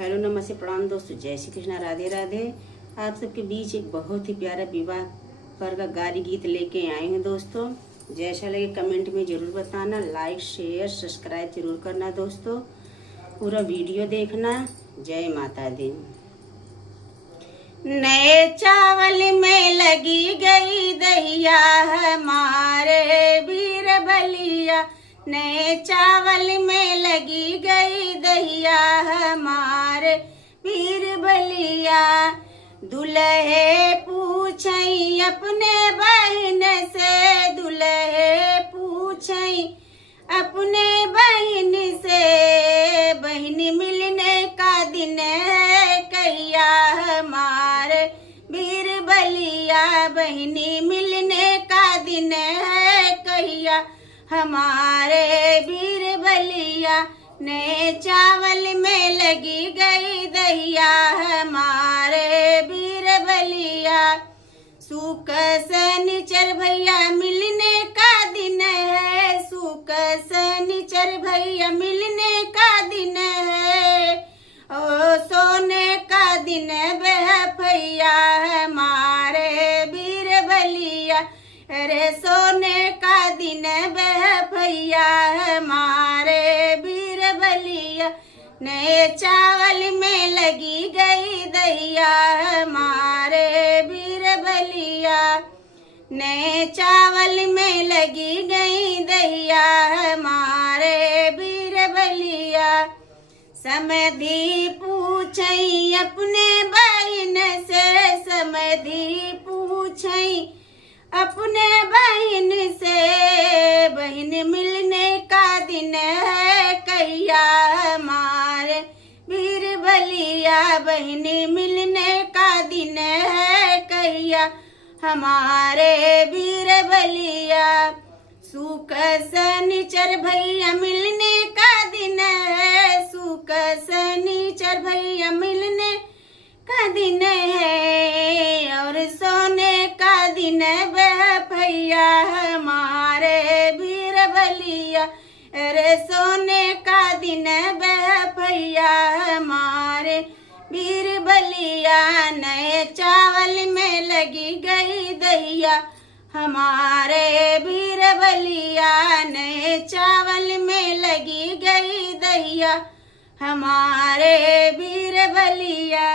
Hello नमस्ते प्रणाम दोस्तों, जय श्री कृष्णा, राधे राधे। आप सबके बीच एक बहुत ही प्यारा विवाह पर का गारी गीत लेके आए हैं दोस्तों। जैसा लगे कमेंट में जरूर बताना, लाइक शेयर सब्सक्राइब जरूर करना दोस्तों, पूरा वीडियो देखना। जय माता दी। नए चावल में लगी गई दहिया हमारे वीर बलिया, नए चावल में लगी गई दहिया हमारे वीर बलिया। दुल्हे पूछई अपने बहन से, दुल्हे पूछई अपने बहन से, बहन मिलने का दिन है कहिया हमारे वीर बलिया, बहनी मिलने का दिन है कहिया हमारे वीर बलिया। नए चावल में लगी गई दहिया हमारे वीर बलिया। सूख शनिचर भैया मिलने का दिन है, सूख शनिचर भैया मिलने का दिन है, ओ सोने का दिन बह भैया हमारे वीर बलिया। अरे सोने का दिन बह भैया हमारे वीर बलिया। नए चावल में लगी गई दहिया हमारे वीर बलिया, नए चावल में लगी गई दहिया हमारे वीर बलिया। समधी पूछई अपने बहन से, समधी पूछई अपने बहन से, बहन मिलने का दिन है कहिया हमारे वीर बलिया, बहन मिलने का दिन है कहिया हमारे वीर बलिया। सूख शनिचर भैया मिलने का दिन है, सूख शनिचर भैया मिलने का दिन है, और सोने का दिन बह भैया हमारे वीर बलिया। अरे सोने का दिन बह भैया हमारे वीर बलिया। नए चावल में लगी गई दहिया हमारे वीर बलिया, नए चावल में लगी गई दहिया हमारे वीर बलिया।